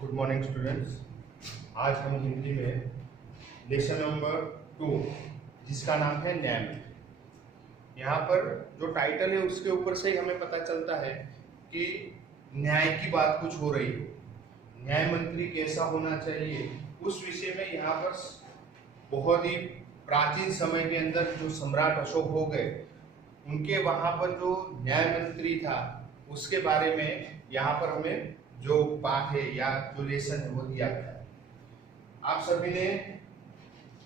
Good morning students. आज हम हिंदी में लेसन नंबर 2 जिसका नाम है न्याय मंत्री। यहाँ पर जो टाइटल है उसके ऊपर से ही हमें पता चलता है कि न्याय की बात कुछ हो रही है। न्याय मंत्री कैसा होना चाहिए उस विषय में यहाँ पर बहुत ही प्राचीन समय के अंदर जो सम्राट अशोक हो गए उनके वहाँ पर जो न्याय मंत्री था उसके बारे में यहाँ पर हमें जो पाठ है या जो लेसन है वो दिया गया है। आप सभी ने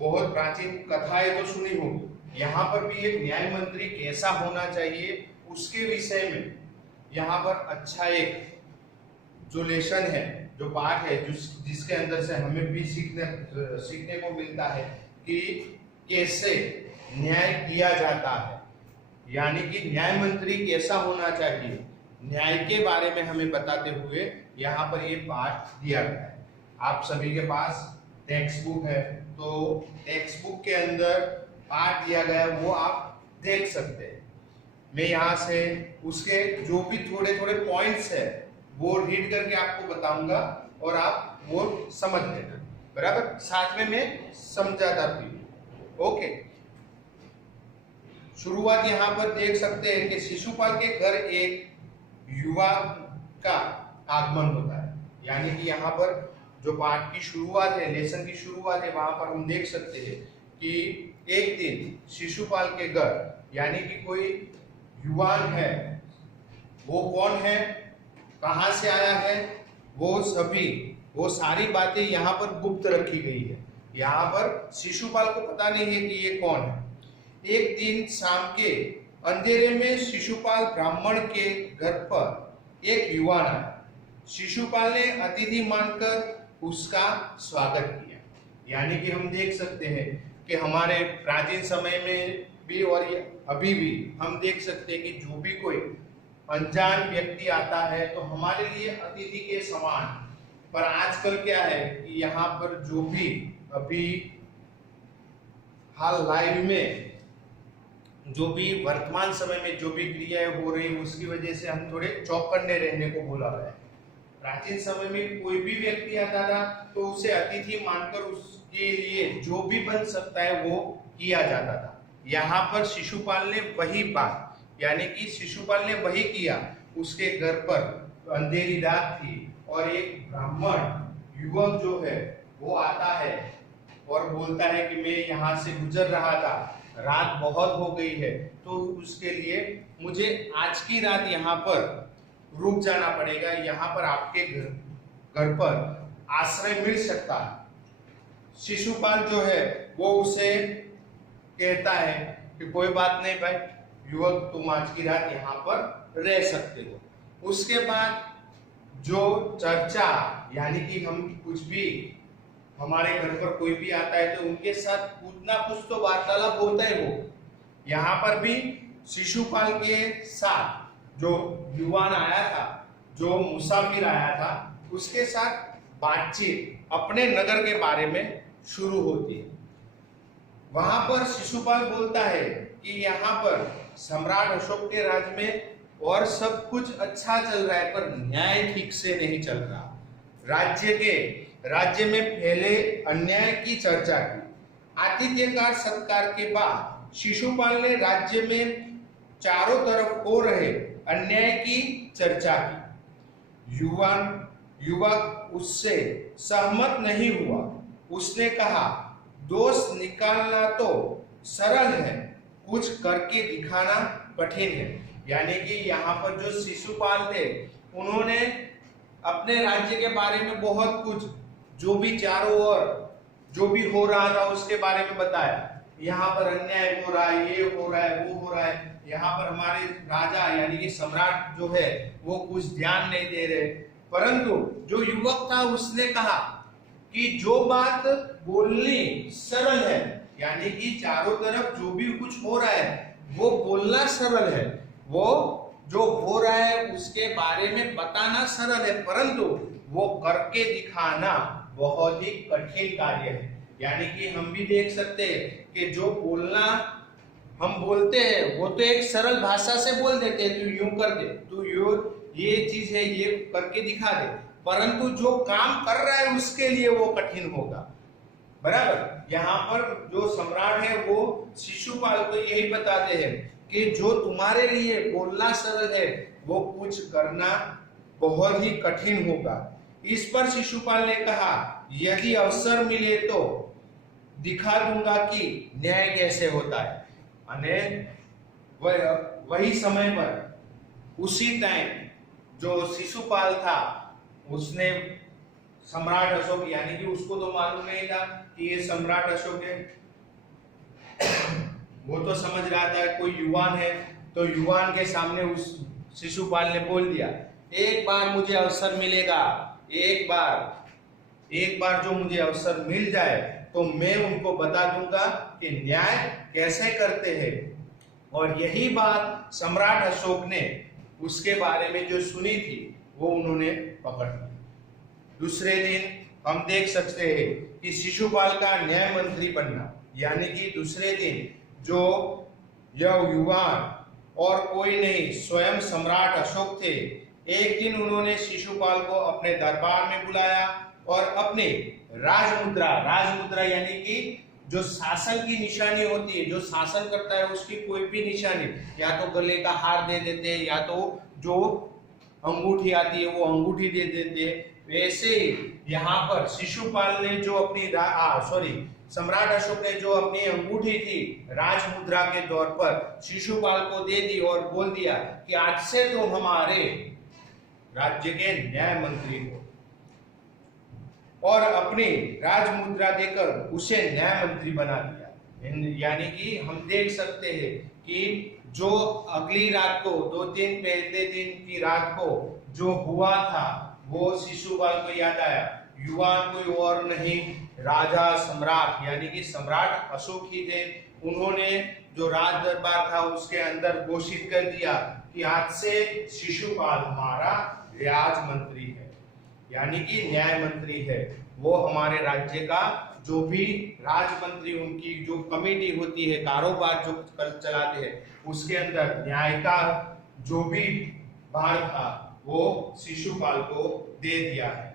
बहुत प्राचीन कथाएं तो सुनी होगी, यहाँ पर भी एक न्याय मंत्री कैसा होना चाहिए उसके विषय में यहाँ पर अच्छा एक जो लेसन है, जो पाठ है, जिसके अंदर से हमें भी सीखने को मिलता है कि कैसे न्याय किया जाता है, यानी कि न्याय मंत्री कैसा होना चाहिए। न्याय के बारे में हमें बताते हुए यहाँ पर ये पाठ दिया गया है। आप सभी के पास टेक्स्ट बुक है, तो टेक्स्ट बुक के अंदर पाठ दिया गया है वो आप देख सकते हैं। मैं यहाँ से उसके जो भी थोड़े थोड़े पॉइंट्स है वो रीड करके आपको बताऊंगा और आप वो समझ लेना, बराबर। साथ में मैं समझाता भी। ओके, शुरुआत यहाँ पर देख सकते हैं कि शिशुपाल के घर एक युवा का आगमन होता है, यानी कि यहाँ पर जो पाठ की शुरुआत है, लेसन की शुरुआत है, वहां पर हम देख सकते हैं कि एक दिन शिशुपाल के घर, यानी कि कोई युवान है, वो कौन है, कहां से आया है, वो सारी बातें यहाँ पर गुप्त रखी गई है। यहाँ पर शिशुपाल को पता नहीं है कि ये कौन है। एक दिन शाम के अंधेरे में शिशुपाल ब्राह्मण के घर पर एक युवान आया। शिशुपाल ने अतिथि मानकर उसका स्वागत किया। यानी कि हम देख सकते हैं कि हमारे प्राचीन समय में भी और अभी भी हम देख सकते हैं कि जो भी कोई अनजान व्यक्ति आता है तो हमारे लिए अतिथि के समान। पर आजकल क्या है कि यहाँ पर जो भी अभी हाल लाइव में जो भी वर्तमान समय में जो भी क्रियाएं हो रही है उसकी वजह से हम थोड़े चौकन्ने रहने को बोला गया है। प्राचीन समय में कोई भी व्यक्ति आता था तो उसे अतिथि मानकर उसके लिए जो भी बन सकता है वो किया जाता था। यहाँ पर शिशुपाल ने वही बात, यानी कि शिशुपाल ने वही किया। उसके घर पर अंधेरी रात थी और एक ब्राह्मण युवक जो है वो आता है और बोलता है कि मैं यहाँ से गुजर रहा था, रात बहुत हो गई है, तो उसके लिए मुझे आज की रात यहाँ पर रुक जाना पड़ेगा, यहाँ पर आपके घर पर आश्रय मिल सकता है। शिशुपाल जो है वो उसे कहता है कि कोई बात नहीं भाई युवक, तुम आज की रात यहाँ पर रह सकते हो। उसके बाद जो चर्चा, यानी कि हम कुछ भी हमारे घर पर कोई भी आता है तो उनके साथ कुछ ना कुछ तो वार्तालाप होता है। वो यहाँ पर भी शिशुपाल के साथ जो युवान आया था, जो मुसाफिर आया था, उसके साथ बातचीत अपने नगर के बारे में शुरू होती है। वहां पर शिशुपाल बोलता है कि यहाँ पर सम्राट अशोक के राज्य में और सब कुछ अच्छा चल रहा है पर न्याय ठीक से नहीं चल रहा। राज्य में फैले अन्याय की चर्चा की। आतिथ्यकार सत्कार के बाद शिशुपाल ने राज्य में चारों तरफ हो रहे अन्याय की चर्चा की। युवक उससे सहमत नहीं हुआ। उसने कहा, दोष निकालना तो सरल है, कुछ करके दिखाना कठिन है। यानी कि यहाँ पर जो शिशुपाल थे उन्होंने अपने राज्य के बारे में बहुत कुछ, जो भी चारों ओर जो भी हो रहा था उसके बारे में बताया। यहाँ पर अन्याय हो रहा है, ये हो रहा है, वो हो रहा है। यहाँ पर हमारे राजा यानी कि सम्राट जो है वो कुछ ध्यान नहीं दे रहे। परंतु जो युवक था उसने कहा कि जो बात बोलनी सरल है, यानी कि चारों तरफ जो भी कुछ हो रहा है वो बोलना सरल है, वो जो हो रहा है उसके बारे में बताना सरल है, परंतु वो करके दिखाना बहुत ही कठिन कार्य है। यानी कि हम भी देख सकते हैं कि जो बोलना हम बोलते हैं वो तो एक सरल भाषा से बोल देते हैं, तू यूं कर दे, तू ये चीज है, ये करके दिखा दे, परंतु जो काम कर रहा है उसके लिए वो कठिन होगा। बराबर। यहाँ पर जो सम्राट है वो शिशुपाल को यही बताते हैं कि जो तुम्हारे लिए बोलना सरल है वो कुछ करना बहुत ही कठिन होगा। इस पर शिशुपाल ने कहा, यदि अवसर मिले तो दिखा दूंगा कि न्याय कैसे होता है। अने वही समय पर उसी टाइम जो शिशुपाल था उसने सम्राट अशोक, यानी कि उसको तो मालूम नहीं था कि ये सम्राट अशोक है, वो तो समझ रहा था कोई युवान है, तो युवान के सामने उस शिशुपाल ने बोल दिया, एक बार मुझे अवसर मिलेगा, एक बार जो मुझे अवसर मिल जाए तो मैं उनको बता दूंगा कि न्याय कैसे करते हैं। और यही बात सम्राट अशोक ने उसके बारे में जो सुनी थी वो उन्होंने पकड़ ली। दूसरे दिन हम देख सकते हैं कि शिशुपाल का न्याय मंत्री बनना, यानी कि दूसरे दिन जो यह युवान और कोई नहीं स्वयं सम्राट अशोक थे, एक दिन उन्होंने शिशुपाल को अपने दरबार में बुलाया और अपने राजमुद्रा यानी कि जो शासन की निशानी होती है, जो शासन करता है उसकी कोई भी निशानी, या तो गले का हार दे देते हैं या तो जो अंगूठी आती है वो अंगूठी दे देते हैं। वैसे यहाँ पर शिशुपाल ने जो अपनी सम्राट अशोक ने जो अपनी अंगूठी थी राजमुद्रा के तौर पर शिशुपाल को दे दी और बोल दिया कि आज से तुम हमारे राज्य के न्याय मंत्री हो, और अपनी राजमुद्रा देकर उसे न्याय मंत्री बना दिया। यानी कि हम देख सकते हैं कि जो अगली रात को 2 दिन पहले दिन की रात को जो हुआ था वो शिशुपाल को याद आया। युवान कोई और नहीं, राजा सम्राट यानी कि सम्राट अशोक ही थे। उन्होंने जो राज दरबार था उसके अंदर घोषित कर दिया कि आज से शिशुपाल हमारा राज मंत्री है, यानी कि न्याय मंत्री है। वो हमारे राज्य का जो भी राजमंत्री, उनकी जो कमेटी होती है, कारोबार जो चलाते हैं, उसके अंदर न्याय का जो भी भार था वो शिशुपाल को दे दिया है।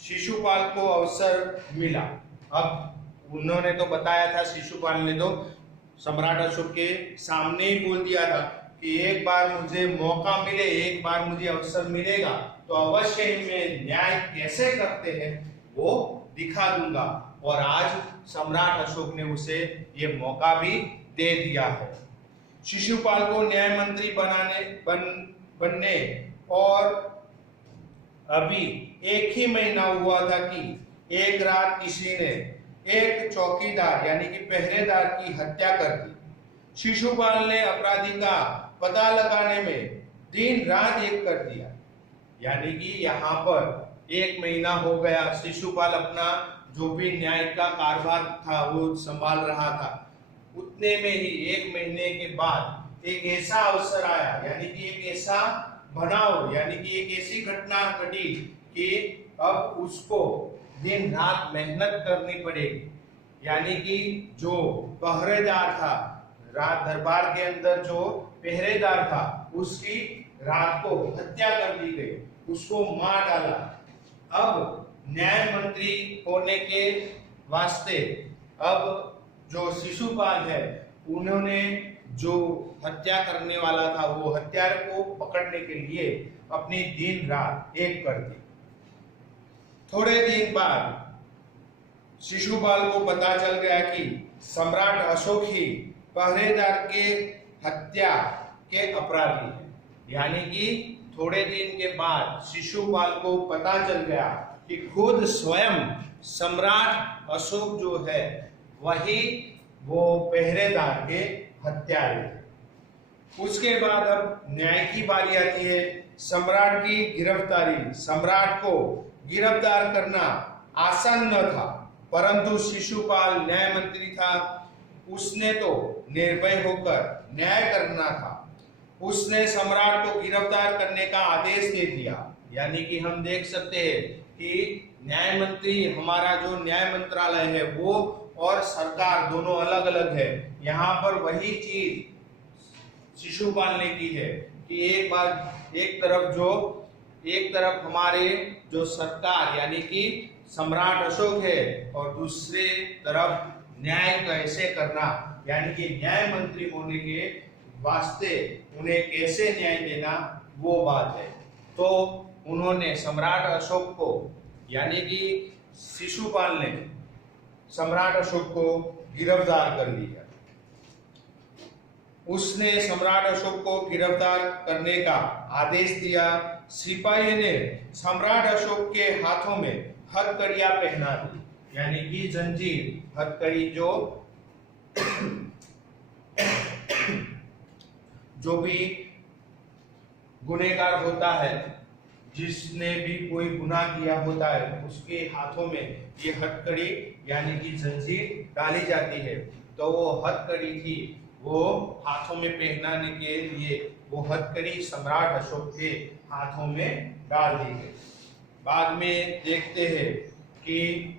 शिशुपाल को अवसर मिला। अब उन्होंने तो बताया था, शिशुपाल ने तो सम्राट अशोक के सामने ही बोल दिया था कि एक बार मुझे मौका मिले, एक बार मुझे अवसर मिलेगा तो अवश्य ही मैं न्याय कैसे करते हैं वो दिखा दूंगा। और आज सम्राट अशोक ने उसे ये मौका भी दे दिया है। शिशुपाल को न्याय मंत्री बनने और अभी 1 ही महीना हुआ था कि एक रात किसी ने एक चौकीदार यानी कि पहरेदार की हत्या कर दी। शिशुपाल ने अपराधी का पता लगाने में दिन रात एक कर दिया। यानी कि यहाँ पर 1 महीना हो गया, शिशुपाल अपना जो भी न्याय का कारोबार था वो संभाल रहा था। उतने में ही 1 महीने के बाद एक ऐसा अवसर आया, यानी कि एक ऐसा बनाव, यानी कि एक ऐसी घटना घटी कि अब उसको दिन रात मेहनत करनी पड़ेगी। यानी कि जो पहरेदार था, रात दरबार के अंदर जो पहरेदार था उसकी रात को हत्या कर दी गई, उसको मार डाला। अब न्याय मंत्री होने के वास्ते अब जो शिशुपाल है उन्होंने जो हत्या करने वाला था वो हत्यारे को पकड़ने के लिए अपनी दिन रात एक कर दी। थोड़े दिन बाद शिशुपाल को पता चल गया कि सम्राट अशोक ही पहरेदार के हत्या के अपराधी हैं। यानी कि थोड़े दिन के बाद शिशुपाल को पता चल गया कि खुद स्वयं सम्राट अशोक जो है वही वो पहरेदार के हत्यारे थे। उसके बाद अब न्याय की बारी आती है। सम्राट की गिरफ्तारी। सम्राट को गिरफ्तार करना आसान न था, परंतु शिशुपाल न्याय मंत्री था, उसने तो निर्भय होकर न्याय करना था। उसने सम्राट को गिरफ्तार करने का आदेश दे दिया। यानी कि हम देख सकते हैं कि न्याय मंत्री, हमारा जो न्याय मंत्रालय है वो और सरकार दोनों अलग अलग है। यहाँ पर वही चीज शिशुपाल ने की है कि एक बार एक तरफ जो एक तरफ हमारे जो सरकार यानी कि सम्राट अशोक है और दूसरे तरफ न्याय कैसे करना यानी कि न्याय मंत्री होने के वास्ते उन्हें कैसे न्याय देना वो बात है। तो उन्होंने सम्राट अशोक को यानी कि शिशुपाल ने सम्राट अशोक को गिरफ्तार कर लिया। उसने सम्राट अशोक को गिरफ्तार करने का आदेश दिया। सिपाही ने सम्राट अशोक के हाथों में हथकड़ियां पहना दी यानी कि जंजीर हथकड़ी जो भी गुनहगार होता है, जिसने भी कोई गुनाह किया होता है, उसके हाथों में ये हथकड़ी यानी कि जंजीर डाली जाती है। तो वो हथकड़ी थी, वो हाथों में पहनाने के लिए वो हथकड़ी सम्राट अशोक के हाथों में डाल दी गई। बाद में देखते हैं कि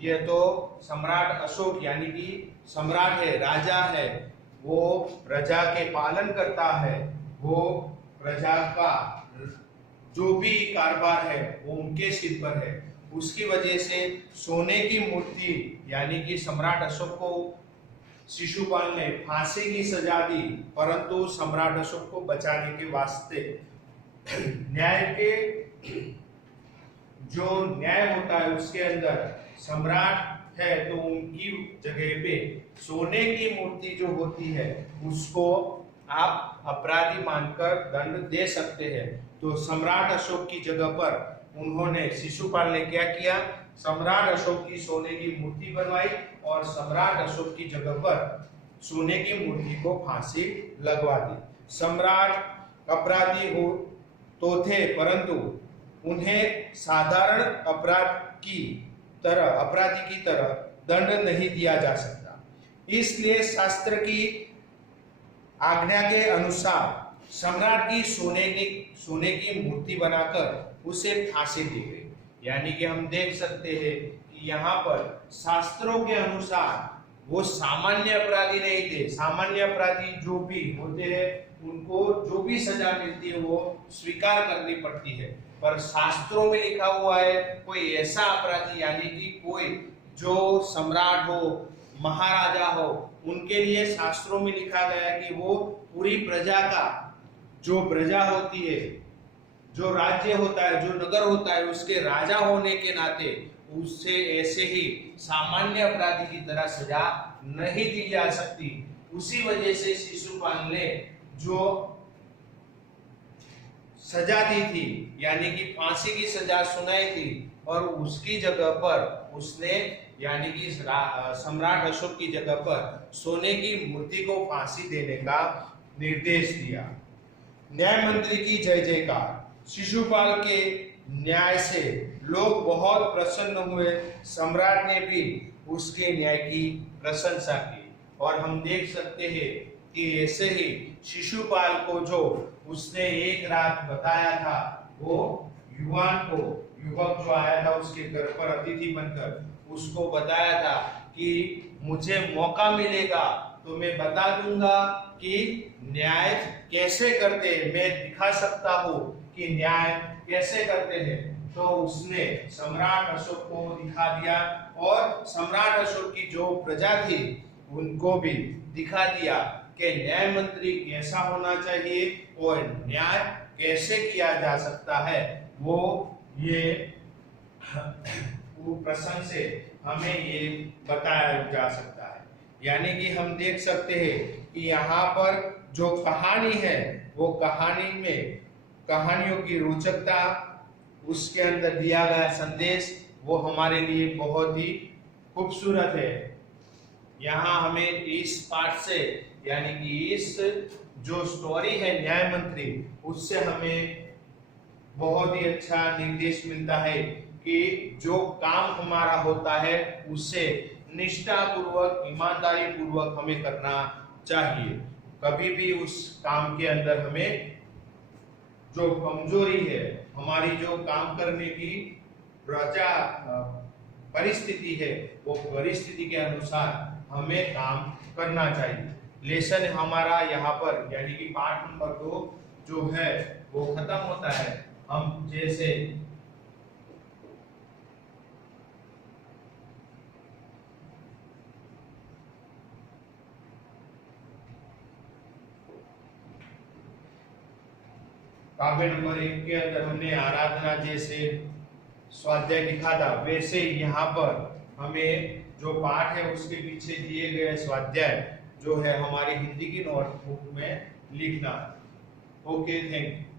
यह तो सम्राट अशोक यानी कि सम्राट है, राजा है, वो प्रजा के पालन करता है, वो प्रजा का जो भी कारोबार है वो उनके सिर पर है। उसकी वजह से सोने की मूर्ति यानी कि सम्राट अशोक को शिशुपाल ने फांसी की सजा दी, परंतु सम्राट अशोक को बचाने के वास्ते न्याय के जो न्याय होता है उसके अंदर सम्राट है तो उनकी जगह पे सोने की मूर्ति जो होती है उसको आप अपराधी मानकर दंड दे सकते हैं। तो सम्राट अशोक की जगह पर उन्होंने शिशुपाल ने क्या किया, सम्राट अशोक की सोने की मूर्ति बनवाई और सम्राट अशोक की जगह पर सोने की मूर्ति को फांसी लगवा दी। सम्राट अपराधी हो तो थे, परंतु उन्हें साधारण अपराधी की तरह दंड नहीं दिया जा सकता। इसलिए शास्त्र की आज्ञा के अनुसार सम्राट की सोने की मूर्ति बनाकर उसे फांसी दी गई। यानी कि हम देख सकते हैं कि यहाँ पर शास्त्रों के अनुसार वो सामान्य अपराधी नहीं थे। सामान्य अपराधी जो भी होते हैं उनको जो भी सजा मिलती है वो स्वीकार करनी पड़ती है, पर शास्त्रों में लिखा हुआ है कोई ऐसा अपराधी यानी कि कोई जो सम्राट हो, महाराजा हो, उनके लिए शास्त्रों में लिखा गया है कि वो पूरी प्रजा का, जो प्रजा होती है, जो राज्य होता है, जो नगर होता है, उसके राजा होने के नाते उससे ऐसे ही सामान्य अपराधी की तरह सजा नहीं दी जा सकती। उसी वजह से शिशुपाल ने जो सजा दी थी यानी कि फांसी की सजा सुनाई थी और उसकी जगह पर उसने यानी कि सम्राट अशोक की जगह पर सोने की मूर्ति को फांसी देने का निर्देश दिया। न्याय मंत्री की जय जयकार। शिशुपाल के न्याय से लोग बहुत प्रसन्न हुए। सम्राट ने भी उसके न्याय की प्रशंसा की और हम देख सकते हैं कि ऐसे ही शिशुपाल को जो उसने एक रात बताया था, वो युवक जो आया था उसके घर पर अतिथि बनकर, उसको बताया था कि मुझे मौका मिलेगा तो मैं बता दूंगा कि न्याय कैसे करते हैं, मैं दिखा सकता हूँ कि न्याय कैसे करते हैं। तो उसने सम्राट अशोक को दिखा दिया और सम्राट अशोक की जो प्रजा थी उनको भी दिखा दिया कि न्याय मंत्री कैसा होना चाहिए और न्याय कैसे किया जा सकता है। वो प्रसंग से हमें ये बताया जा सकता है। यानी कि हम देख सकते हैं कि यहाँ पर जो कहानी है वो कहानी में कहानियों की रोचकता, उसके अंदर दिया गया संदेश वो हमारे लिए बहुत ही खूबसूरत है। यहाँ हमें इस पाठ से यानी कि इस जो स्टोरी है न्याय मंत्री, उससे हमें बहुत ही अच्छा निर्देश मिलता है कि जो काम हमारा होता है उसे निष्ठा पूर्वक, ईमानदारी पूर्वक हमें करना चाहिए। कभी भी उस काम के अंदर हमें जो कमजोरी है, हमारी जो काम करने की परिस्थिति है, वो परिस्थिति के अनुसार हमें काम करना चाहिए। लेसन हमारा यहाँ पर यानी कि पाठ नंबर 2 जो है वो खत्म होता है। हम जैसे काव्य नंबर 1 के अंदर हमने आराधना जैसे स्वाध्याय लिखा था, वैसे यहाँ पर हमें जो पाठ है उसके पीछे दिए गए स्वाध्याय जो है हमारी हिंदी की नोटबुक में लिखना है। Okay, thank you.